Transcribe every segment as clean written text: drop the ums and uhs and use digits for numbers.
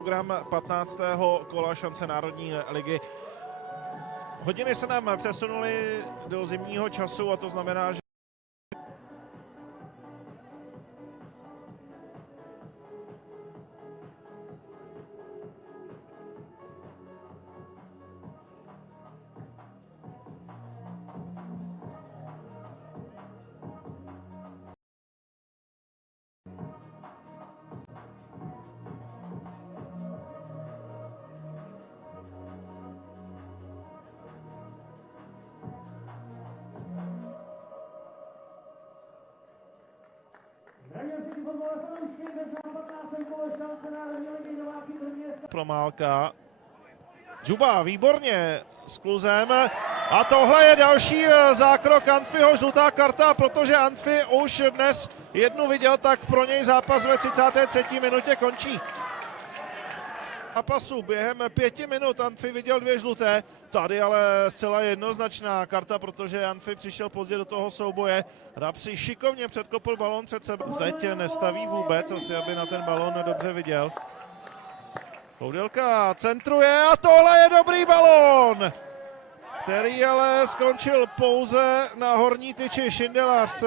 Program 15. kola šance Národní ligy. Hodiny se nám přesunuly do zimního času a to znamená, že Promálka. Džuba výborně s kluzem. A tohle je další zákrok Antfiho, žlutá karta, protože Antfi už dnes jednu viděl, tak pro něj zápas ve 33. minutě končí. Zápasu během 5 minut Antfi viděl 2 žluté, tady ale zcela jednoznačná karta, protože Antfi přišel pozdě do toho souboje. Rapsi šikovně předkopl balón před sebe. Zeď nestaví vůbec, asi aby na ten balón dobře viděl. Koudelka centruje a tohle je dobrý balón, který ale skončil pouze na horní tyči. Šindelář.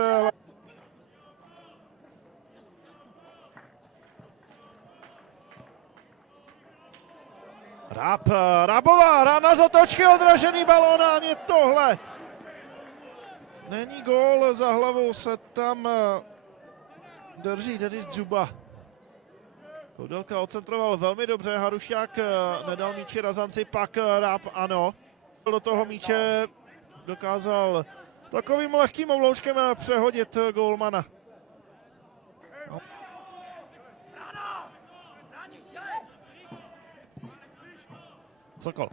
Rábová, rána z otočky, odražený balón a ani tohle. Není gól, za hlavou se tam drží Denis Džuba. Koudelka ocentroval velmi dobře, Harušák nedal míči razanci, pak Ráb ano. Do toho míče dokázal takovým lehkým obloučkem přehodit gólmana. Sokol.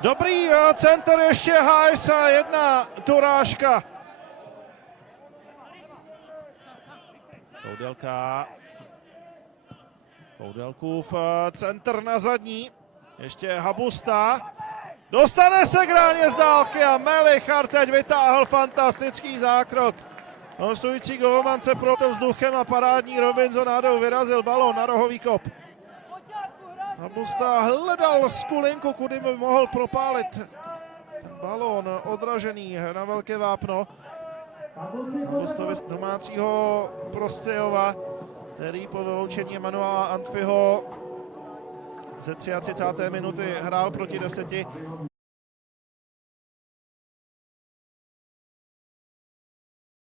Dobrý center ještě Hajs a jedna dorážka. Koudelka. Koudelkův center na zadní. Ještě Habusta. Dostane se k ráně z dálky a Melichar teď vytáhl fantastický zákrok. Hostující gólman se proto vzduchem a parádní Robinsonádou vyrazil balón na rohový kop. Habusta hledal skulinku, kudy by mohl propálit balón odražený na velké vápno. Habustovi z domácího Prostějova, který po vyloučení Emanuela Antfiho ze 33. minuty hrál proti 10.